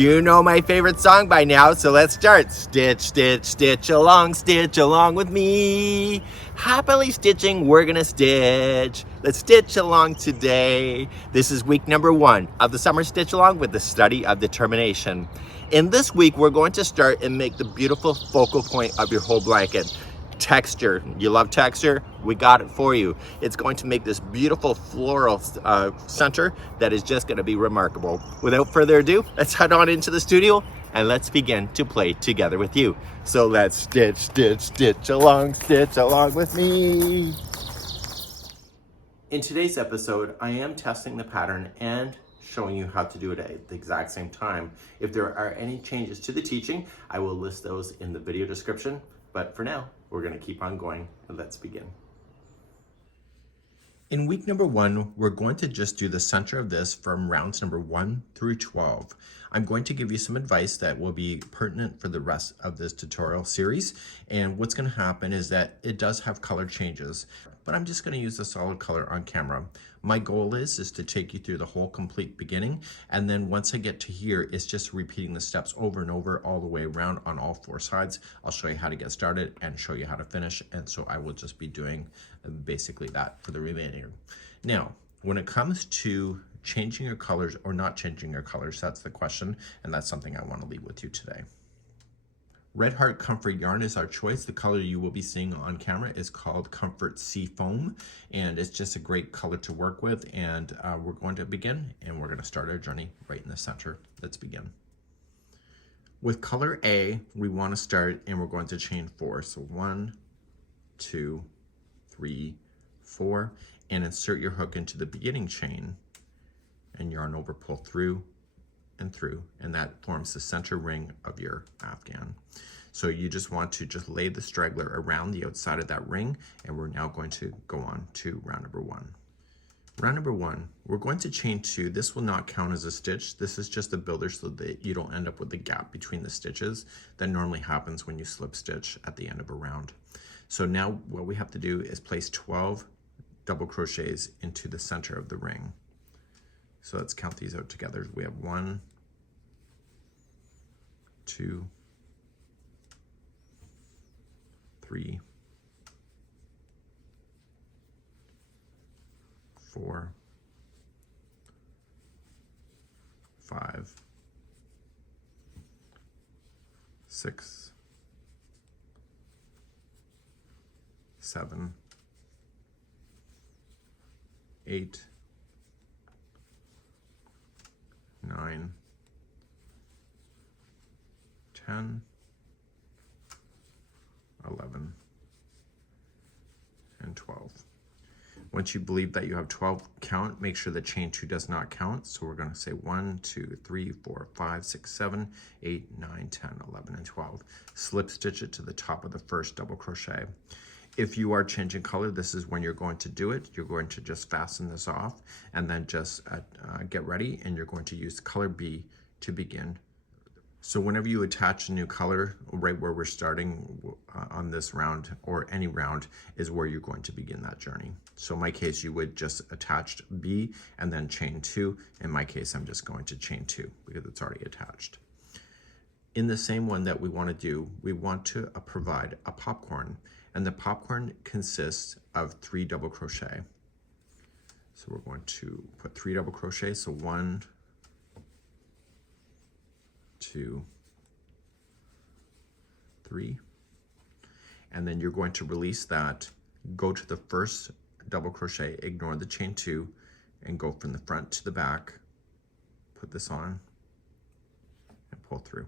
You know my favorite song by now, so let's start. Stitch, stitch, stitch along with me. Happily stitching, we're gonna stitch. Let's stitch along today. This is week number 1 of the summer stitch along with the study of determination. In this week, we're going to start and make the beautiful focal point of your whole blanket. Texture. You love texture? We got it for you. It's going to make this beautiful floral center that is just going to be remarkable. Without further ado, let's head on into the studio and let's begin to play together with you. So let's stitch, stitch, stitch along with me. In today's episode, I am testing the pattern and showing you how to do it at the exact same time. If there are any changes to the teaching, I will list those in the video description. But for now, we're going to keep on going, and let's begin. In week number 1, we're going to just do the center of this from rounds number 1 through 12. I'm going to give you some advice that will be pertinent for the rest of this tutorial series. And what's going to happen is that it does have color changes, but I'm just going to use a solid color on camera. My goal is to take you through the whole complete beginning, and then once I get to here, it's just repeating the steps over and over all the way around on all 4 sides. I'll show you how to get started and show you how to finish, and so I will just be doing basically that for the remainder. Now, when it comes to changing your colors or not changing your colors, that's the question, and that's something I want to leave with you today. Red Heart Comfort Yarn is our choice. The color you will be seeing on camera is called Comfort Sea Foam, and it's just a great color to work with. And we're going to begin, and we're going to start our journey right in the center. Let's begin. With color A, we want to start, and we're going to chain 4. So 1, 2, 3, 4, and insert your hook into the beginning chain, and yarn over, pull through, and through, and that forms the center ring of your afghan. So you just want to just lay the straggler around the outside of that ring, and we're now going to go on to round number 1. Round number 1, we're going to chain 2. This will not count as a stitch. This is just a builder so that you don't end up with the gap between the stitches that normally happens when you slip stitch at the end of a round. So now what we have to do is place 12 double crochets into the center of the ring. So let's count these out together. We have 1, 2, 3, 4, 5, 6, 7, 8, 9, 10, 11, and 12. Once you believe that you have 12 count, make sure that chain 2 does not count. So we're going to say 1, 2, 3, 4, 5, 6, 7, 8, 9, 10, 11, and 12. Slip stitch it to the top of the first double crochet. If you are changing color, this is when you're going to do it. You're going to just fasten this off and then just get ready, and you're going to use color B to begin. So whenever you attach a new color, right where we're starting on this round or any round is where you're going to begin that journey. So in my case, you would just attach B and then chain 2. In my case, I'm just going to chain 2 because it's already attached. In the same one that we want to do, we want to provide a popcorn, and the popcorn consists of 3 double crochet. So we're going to put 3 double crochet. So 1, 2, 3, and then you're going to release that, go to the first double crochet, ignore the chain 2, and go from the front to the back, put this on, and pull through.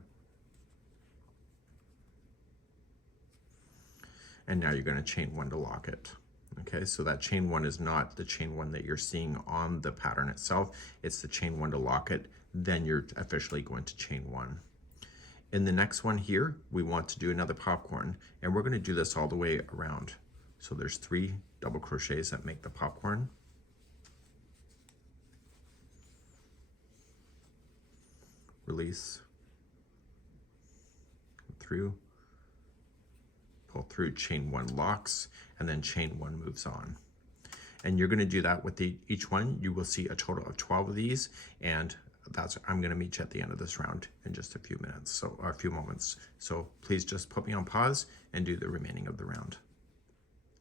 And now you're going to chain 1 to lock it. Okay, so that chain 1 is not the chain 1 that you're seeing on the pattern itself. It's the chain 1 to lock it. Then you're officially going to chain 1. In the next one here, we want to do another popcorn, and we're going to do this all the way around. So there's 3 double crochets that make the popcorn. Release, through, pull through, chain 1 locks, and then chain 1 moves on. And you're going to do that with each one. You will see a total of 12 of these, and I'm going to meet you at the end of this round in just a few minutes, or a few moments. So please just put me on pause and do the remaining of the round.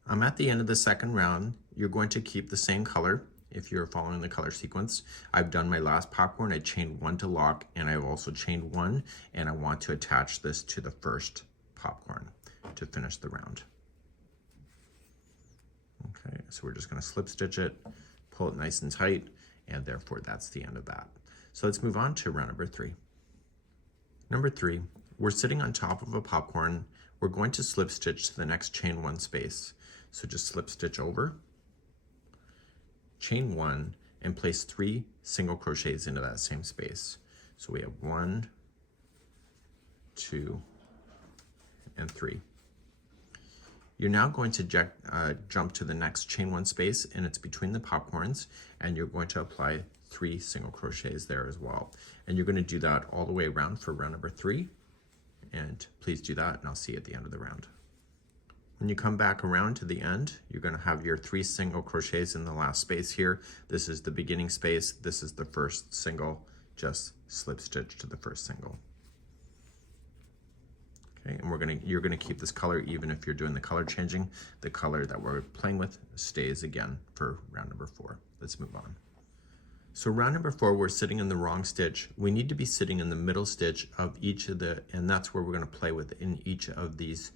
I'm at the end of the second round. You're going to keep the same color if you're following the color sequence. I've done my last popcorn. I chained 1 to lock, and I've also chained 1, and I want to attach this to the first popcorn to finish the round. Okay, so we're just going to slip stitch it, pull it nice and tight, and therefore that's the end of that. So let's move on to round number 3. Number 3, we're sitting on top of a popcorn. We're going to slip stitch to the next chain 1 space. So just slip stitch over, chain 1, and place 3 single crochets into that same space. So we have 1, 2, and 3. You're now going to jump to the next chain 1 space, and it's between the popcorns, and you're going to apply 3 single crochets there as well. And you're going to do that all the way around for round number 3, and please do that, and I'll see you at the end of the round. When you come back around to the end, you're going to have your 3 single crochets in the last space here. This is the beginning space. This is the first single. Just slip stitch to the first single. Okay, and you're gonna keep this color even if you're doing the color changing. The color that we're playing with stays again for round number 4. Let's move on. So round number 4, we're sitting in the wrong stitch. We need to be sitting in the middle stitch of each of and that's where we're gonna play with in each of these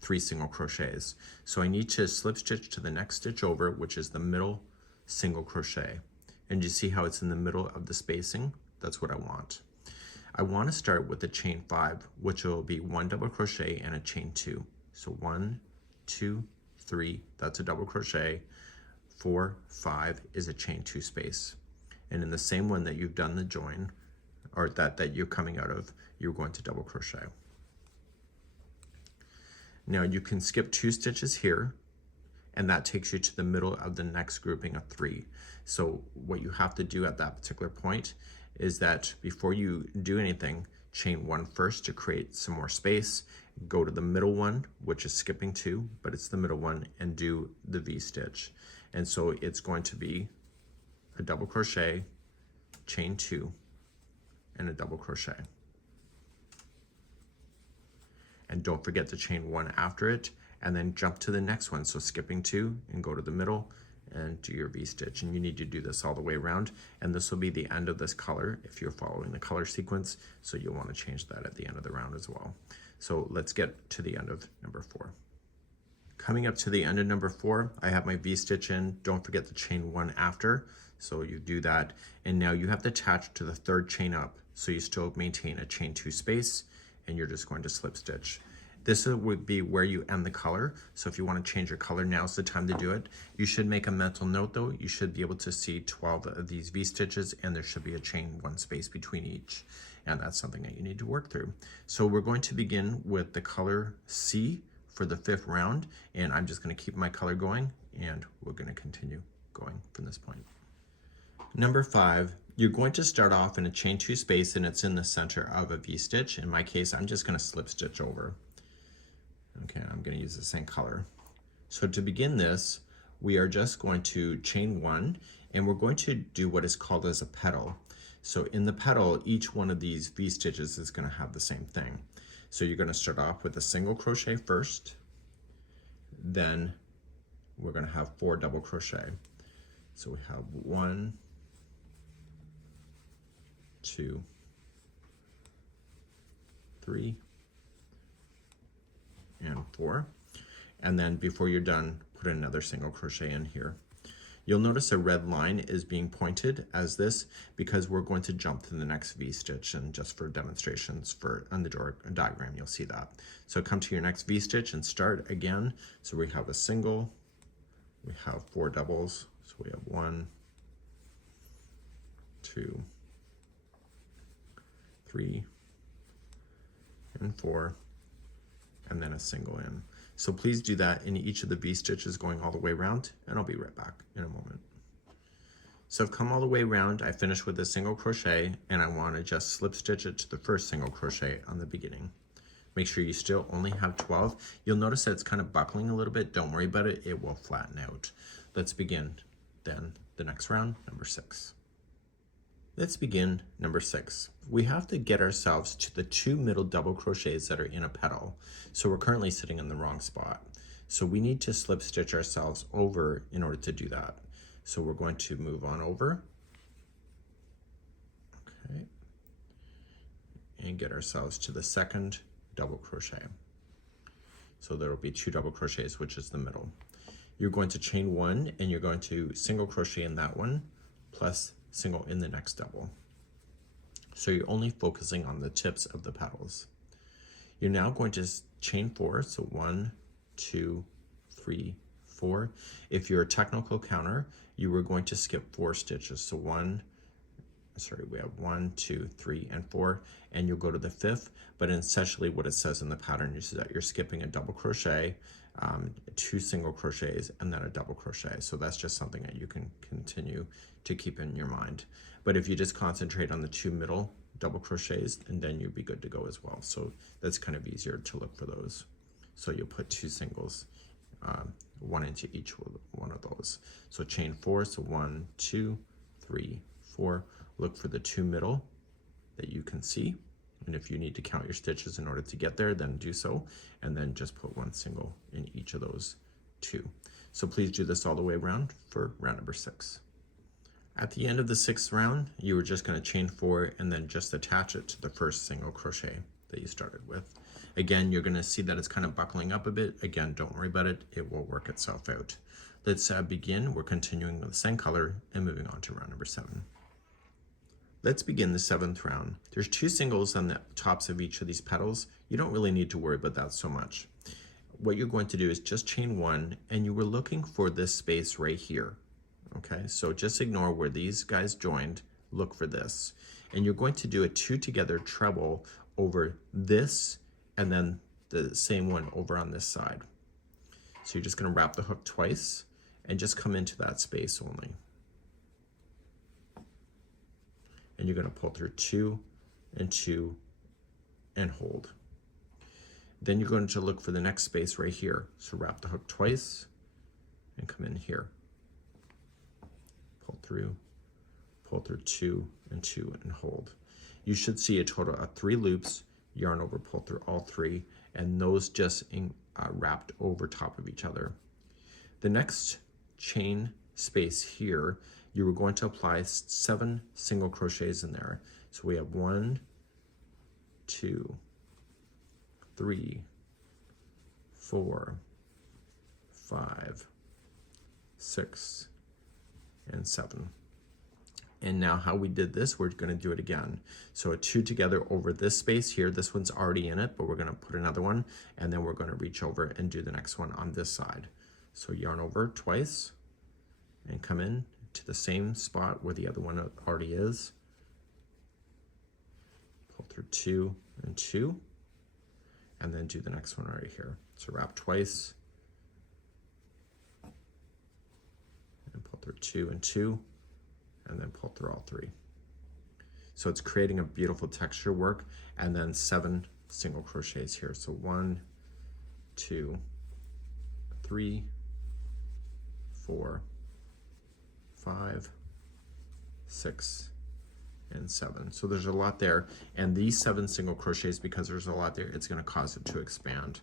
3 single crochets. So I need to slip stitch to the next stitch over, which is the middle single crochet. And you see how it's in the middle of the spacing? That's what I want. I want to start with a chain 5, which will be 1 double crochet and a chain 2. So 1, 2, 3, that's a double crochet. 4, 5 is a chain 2 space. And in the same one that you've done the join, or that you're coming out of, you're going to double crochet. Now you can skip 2 stitches here, and that takes you to the middle of the next grouping of 3. So what you have to do at that particular point is that before you do anything, chain 1 first to create some more space, go to the middle one, which is skipping 2, but it's the middle one, and do the V-stitch. And so it's going to be a double crochet, chain 2, and a double crochet. And don't forget to chain 1 after it, and then jump to the next one. So skipping 2 and go to the middle and do your V-stitch. And you need to do this all the way around. And this will be the end of this color if you're following the color sequence. So you'll want to change that at the end of the round as well. So let's get to the end of number 4. Coming up to the end of number 4, I have my V-stitch in. Don't forget to chain 1 after. So you do that. And now you have to attach to the 3rd chain up. So you still maintain a chain 2 space, and you're just going to slip stitch. This would be where you end the color. So if you want to change your color, now's the time to do it. You should make a mental note though. You should be able to see 12 of these V-stitches, and there should be a chain 1 space between each. And that's something that you need to work through. So we're going to begin with the color C for the 5th round, and I'm just going to keep my color going, and we're going to continue going from this point. Number 5, you're going to start off in a chain 2 space, and it's in the center of a V-stitch. In my case, I'm just going to slip stitch over. Okay, I'm going to use the same color. So to begin this, we are just going to chain 1, and we're going to do what is called as a petal. So in the petal, each one of these V-stitches is going to have the same thing. So you're going to start off with a single crochet first, then we're going to have 4 double crochet. So we have 1, 2, 3, and 4. And then before you're done, put another single crochet in here. You'll notice a red line is being pointed as this because we're going to jump to the next V-stitch, and just for demonstrations on the diagram, you'll see that. So come to your next V-stitch and start again. So we have a single, we have 4 doubles. So we have 1, 2, 3, and 4, and then a single in. So please do that in each of the V-stitches going all the way around, and I'll be right back in a moment. So I've come all the way around, I finished with a single crochet, and I want to just slip stitch it to the first single crochet on the beginning. Make sure you still only have 12. You'll notice that it's kind of buckling a little bit. Don't worry about it, it will flatten out. Let's begin then the next round, number 6. Let's begin number 6. We have to get ourselves to the 2 middle double crochets that are in a petal. So we're currently sitting in the wrong spot. So we need to slip stitch ourselves over in order to do that. So we're going to move on over. Okay. And get ourselves to the second double crochet. So there will be 2 double crochets, which is the middle. You're going to chain 1 and you're going to single crochet in that one plus single in the next double. So you're only focusing on the tips of the petals. You're now going to chain 4, so 1, 2, 3, 4. If you're a technical counter, you were going to skip 4 stitches. So we have 1, 2, 3, and 4, and you'll go to the 5th, but essentially what it says in the pattern is that you're skipping a double crochet, 2 single crochets, and then a double crochet. So that's just something that you can continue to keep in your mind. But if you just concentrate on the 2 middle double crochets, and then you'll be good to go as well. So that's kind of easier to look for those. So you'll put 2 singles, 1 into each one of those. So chain 4, so 1, 2, 3, 4. Look for the 2 middle that you can see. And if you need to count your stitches in order to get there, then do so. And then just put 1 single in each of those 2. So please do this all the way around for round number 6. At the end of the 6th round, you were just going to chain 4 and then just attach it to the first single crochet that you started with. Again, you're going to see that it's kind of buckling up a bit. Again, don't worry about it. It will work itself out. Let's begin. We're continuing with the same color and moving on to round number 7. Let's begin the 7th round. There's 2 singles on the tops of each of these petals. You don't really need to worry about that so much. What you're going to do is just chain 1, and you were looking for this space right here. Okay, so just ignore where these guys joined, look for this. And you're going to do a 2 together treble over this, and then the same one over on this side. So you're just going to wrap the hook twice, and just come into that space only. And you're going to pull through 2 and 2 and hold. Then you're going to look for the next space right here. So wrap the hook twice and come in here. Pull through 2 and 2 and hold. You should see a total of 3 loops, yarn over, pull through all 3, and those just wrapped over top of each other. The next chain space here, you were going to apply 7 single crochets in there. So we have 1, 2, 3, 4, 5, 6, and 7. And now how we did this, we're going to do it again. So a 2 together over this space here. This one's already in it, but we're going to put another one, and then we're going to reach over and do the next one on this side. So yarn over twice and come in to the same spot where the other one already is. Pull through 2 and 2, and then do the next one right here. So wrap twice and pull through 2 and 2, and then pull through all 3. So it's creating a beautiful texture work, and then 7 single crochets here. So 1, 2, 3, 4, 5, 6, and 7. So there's a lot there, and these 7 single crochets, because there's a lot there, it's going to cause it to expand.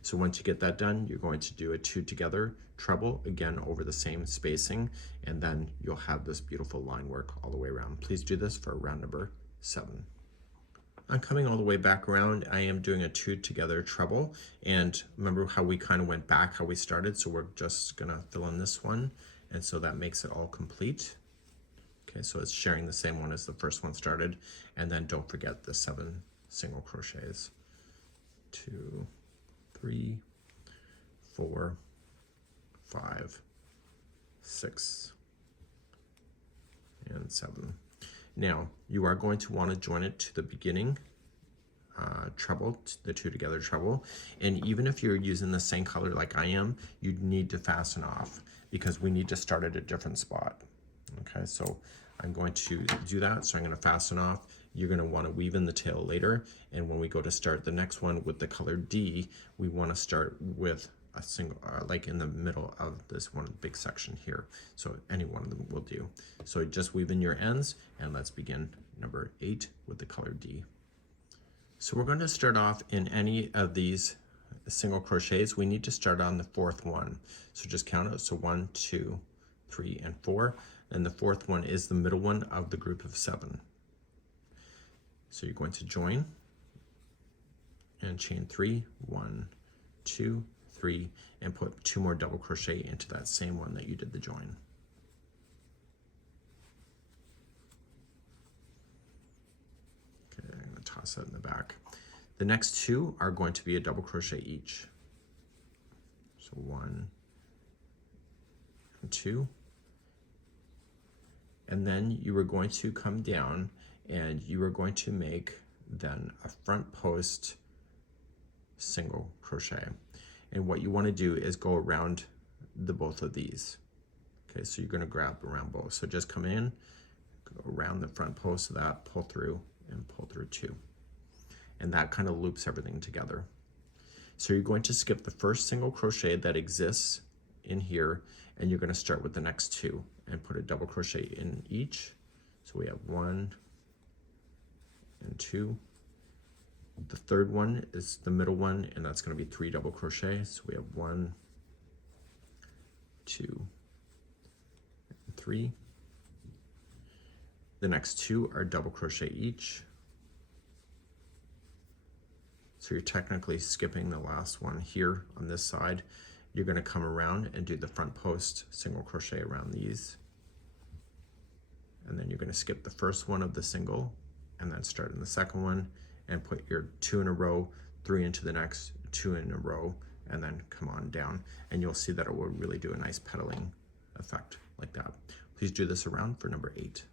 So once you get that done, you're going to do a 2 together treble, again over the same spacing, and then you'll have this beautiful line work all the way around. Please do this for round number 7. I'm coming all the way back around. I am doing a 2 together treble, and remember how we kind of went back, how we started, so we're just gonna fill in this one, and so that makes it all complete. Okay, so it's sharing the same one as the first one started, and then don't forget the 7 single crochets. 2, 3, 4, 5, 6, and 7. Now, you are going to want to join it to the beginning treble, the 2 together treble, and even if you're using the same color like I am, you need to fasten off because we need to start at a different spot. Okay, so I'm going to do that, so I'm going to fasten off. You're going to want to weave in the tail later, and when we go to start the next one with the color D, we want to start with a single, like in the middle of this one big section here. So any one of them will do. So just weave in your ends, and let's begin number 8 with the color D. So we're going to start off in any of these single crochets. We need to start on the 4th one. So just count it. So 1, 2, 3, and 4. And the 4th one is the middle one of the group of 7. So you're going to join and chain 3, 1, 2, 3, and put 2 more double crochet into that same one that you did the join. Okay, I'm going to toss that in the back. The next 2 are going to be a double crochet each. So 1 and 2. And then you are going to come down and you are going to make then a front post single crochet. And what you want to do is go around the both of these. Okay, so you're going to grab around both. So just come in, go around the front post of that, pull through, and pull through 2. And that kind of loops everything together. So you're going to skip the first single crochet that exists in here, and you're going to start with the next 2 and put a double crochet in each. So we have 1 and 2. The 3rd one is the middle one, and that's going to be 3 double crochets. So we have 1, 2, and 3. The next 2 are double crochet each. So you're technically skipping the last one here on this side. You're going to come around and do the front post single crochet around these. And then you're going to skip the first one of the single and then start in the second one and put your 2 in a row, 3 into the next, 2 in a row, and then come on down. And you'll see that it will really do a nice pedaling effect like that. Please do this around for number 8.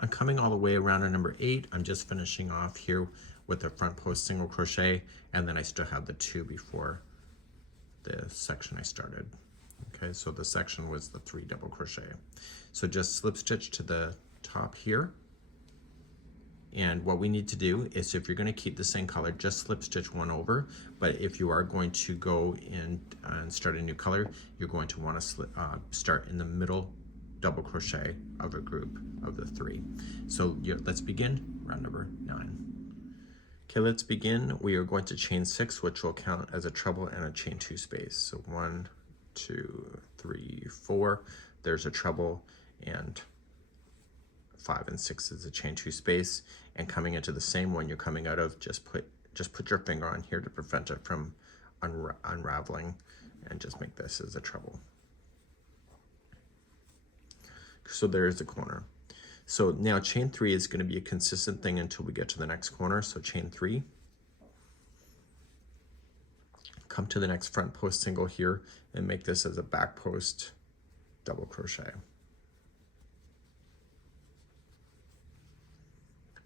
I'm coming all the way around to number 8. I'm just finishing off here with the front post single crochet, and then I still have the 2 before the section I started. Okay, so the section was the 3 double crochet. So just slip stitch to the top here. And what we need to do is, if you're going to keep the same color, just slip stitch 1 over. But if you are going to go in and start a new color, you're going to want to start in the middle double crochet of a group of the 3. So let's begin round number 9. Okay, let's begin. We are going to chain 6, which will count as a treble and a chain 2 space. So 1, 2, 3, 4. There's a treble, and 5 and 6 is a chain 2 space. And coming into the same one you're coming out of, just put your finger on here to prevent it from unraveling, and just make this as a treble. So there's the corner. So now chain 3 is going to be a consistent thing until we get to the next corner. So chain 3, come to the next front post single here and make this as a back post double crochet.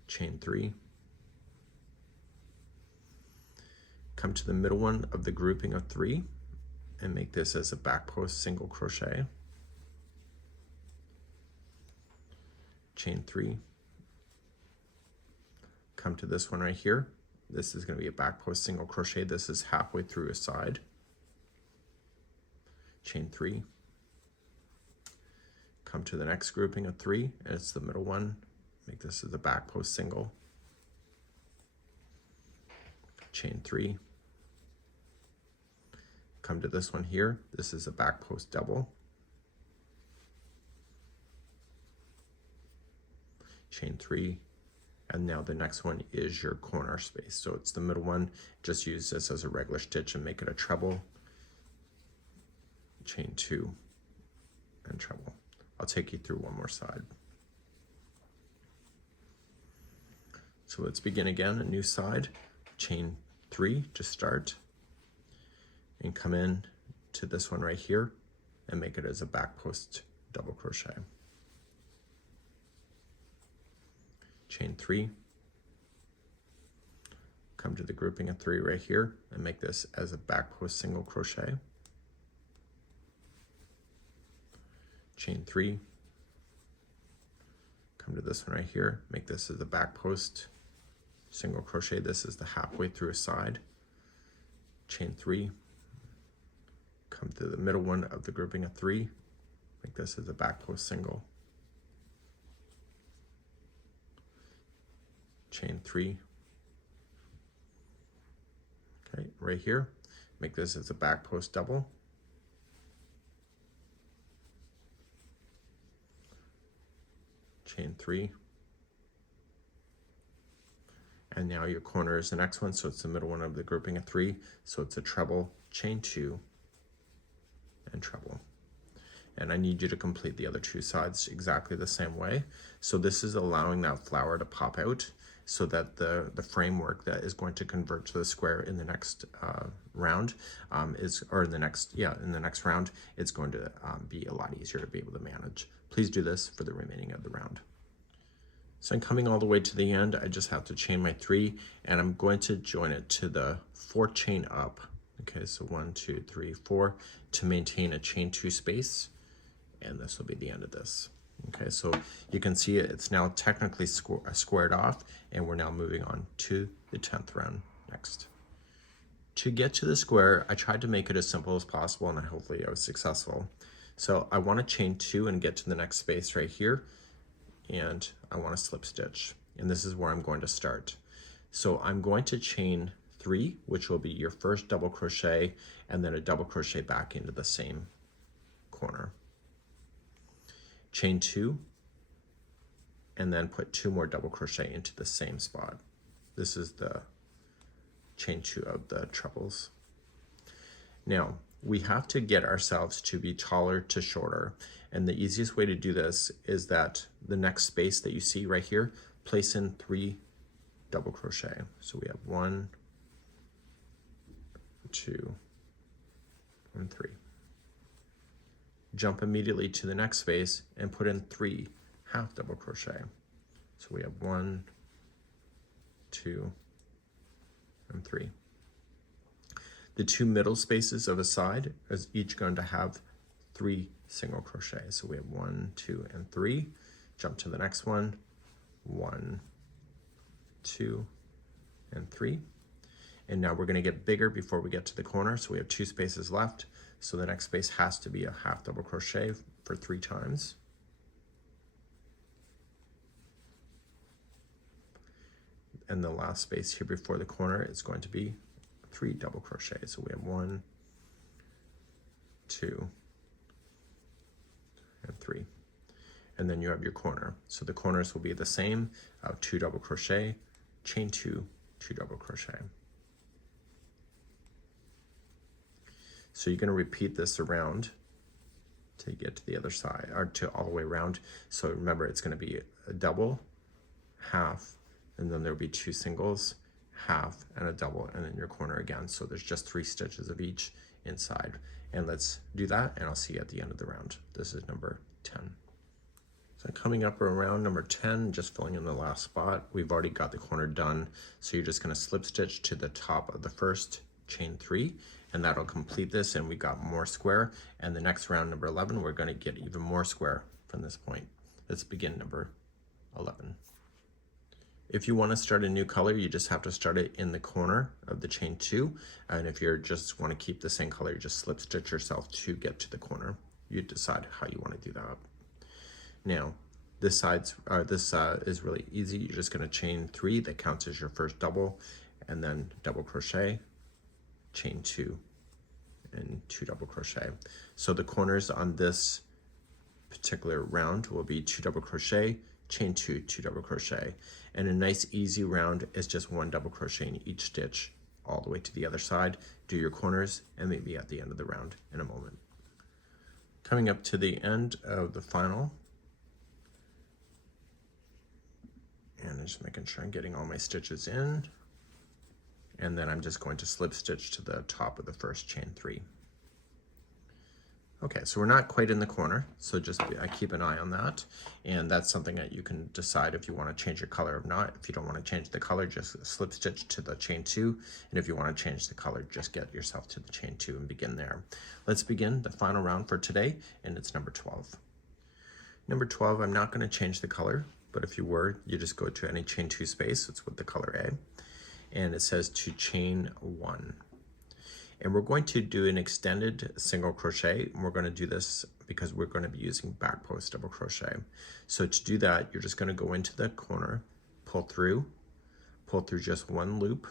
Chain 3, come to the middle one of the grouping of 3 and make this as a back post single crochet. Chain 3, come to this one right here. This is going to be a back post single crochet. This is halfway through a side. Chain 3, come to the next grouping of 3, and it's the middle one. Make this as a back post single. Chain 3, come to this one here. This is a back post double. Chain 3, and now the next one is your corner space. So it's the middle one. Just use this as a regular stitch and make it a treble. Chain 2 and treble. I'll take you through one more side. So let's begin again, a new side. Chain 3 to start, and come in to this one right here and make it as a back post double crochet. Chain 3, come to the grouping of 3 right here and make this as a back post single crochet. Chain 3, come to this one right here, make this as a back post single crochet. This is the halfway through a side. Chain 3, come to the middle one of the grouping of 3, make this as a back post single, chain 3, okay, right here, make this as a back post double, chain 3, and now your corner is the next one, so it's the middle one of the grouping of 3, so it's a treble, chain 2, and treble. And I need you to complete the other 2 sides exactly the same way. So this is allowing that flower to pop out so that the framework that is going to convert to the square in the next round in the next round, it's going to be a lot easier to be able to manage. Please do this for the remaining of the round. So I'm coming all the way to the end. I just have to chain my 3, and I'm going to join it to the 4th chain up. Okay, so 1, 2, 3, 4 to maintain a chain 2 space, and this will be the end of this. Okay, so you can see it's now technically squared off, and we're now moving on to the 10th round next. To get to the square, I tried to make it as simple as possible, and hopefully I was successful. So I want to chain 2 and get to the next space right here, and I want to slip stitch, and this is where I'm going to start. So I'm going to chain 3, which will be your first double crochet, and then a double crochet back into the same corner. Chain 2, and then put 2 more double crochet into the same spot. This is the chain 2 of the trebles. Now, we have to get ourselves to be taller to shorter, and the easiest way to do this is that the next space that you see right here, place in 3 double crochet. So we have 1, 2, and 3. Jump immediately to the next space and put in 3 half double crochet. So we have 1, 2, and 3. The 2 middle spaces of a side is each going to have 3 single crochet. So we have 1, 2, and 3. Jump to the next one, 1, 2, and 3. And now we're going to get bigger before we get to the corner. So we have 2 spaces left. So the next space has to be a half double crochet for 3 times. And the last space here before the corner is going to be 3 double crochets. So we have 1, 2, and 3. And then you have your corner. So the corners will be the same of 2 double crochet, chain 2, 2 double crochet. So you're going to repeat this around to get to the other side, or to all the way around. So remember, it's going to be a double, half, and then there'll be 2 singles, half, and a double, and then your corner again. So there's just 3 stitches of each inside. And let's do that, and I'll see you at the end of the round. This is number 10. So coming up around number 10, just filling in the last spot. We've already got the corner done. So you're just going to slip stitch to the top of the first, chain 3, and that'll complete this, and we got more square. And the next round, number 11, we're going to get even more square from this point. Let's begin number 11. If you want to start a new color, you just have to start it in the corner of the chain 2. And if you just want to keep the same color, you just slip stitch yourself to get to the corner. You decide how you want to do that. Now, this is really easy. You're just going to chain 3. That counts as your first double, and then double crochet, chain 2, and 2 double crochet. So the corners on this particular round will be 2 double crochet, chain 2, 2 double crochet. And a nice easy round is just 1 double crochet in each stitch all the way to the other side. Do your corners, and meet me at the end of the round in a moment. Coming up to the end of the final, and I'm just making sure I'm getting all my stitches in, and then I'm just going to slip stitch to the top of the first chain 3. Okay, so we're not quite in the corner, so just keep an eye on that, and that's something that you can decide if you want to change your color or not. If you don't want to change the color, just slip stitch to the chain 2, and if you want to change the color, just get yourself to the chain 2 and begin there. Let's begin the final round for today, and it's number 12. Number 12, I'm not going to change the color, but if you were, you just go to any chain 2 space. It's with the color A, and it says to chain 1. And we're going to do an extended single crochet, and we're going to do this because we're going to be using back post double crochet. So to do that, you're just going to go into the corner, pull through just one loop,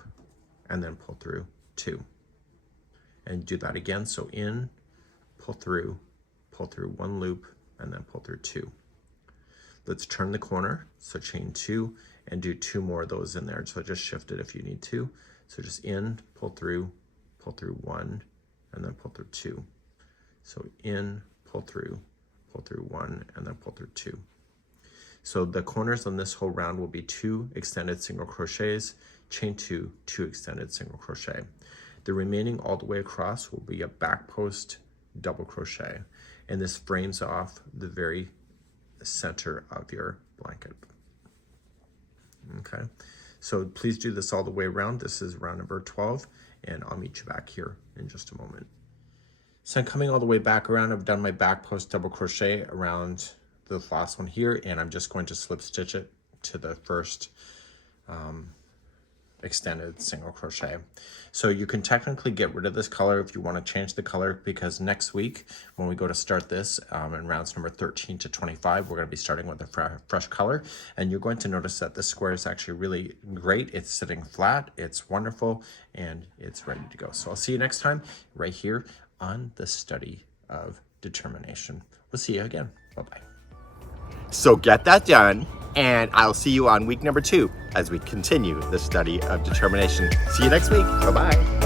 and then pull through 2. And do that again. So in, pull through one loop, and then pull through 2. Let's turn the corner, so chain 2 and do 2 more of those in there. So just shift it if you need to. So just in, pull through 1, and then pull through 2. So in, pull through 1, and then pull through 2. So the corners on this whole round will be 2 extended single crochets, chain 2, 2 extended single crochet. The remaining all the way across will be a back post double crochet, and this frames off the very center of your blanket. Okay, so please do this all the way around. This is round number 12, and I'll meet you back here in just a moment. So I'm coming all the way back around. I've done my back post double crochet around the last one here, and I'm just going to slip stitch it to the first extended single crochet. So you can technically get rid of this color if you want to change the color, because next week when we go to start this in rounds number 13 to 25, we're going to be starting with a fresh color, and you're going to notice that this square is actually really great. It's sitting flat, it's wonderful, and it's ready to go. So I'll see you next time right here on the study of determination. We'll see you again. Bye-bye. So get that done, and I'll see you on week number 2 as we continue the study of determination. See you next week. Bye-bye.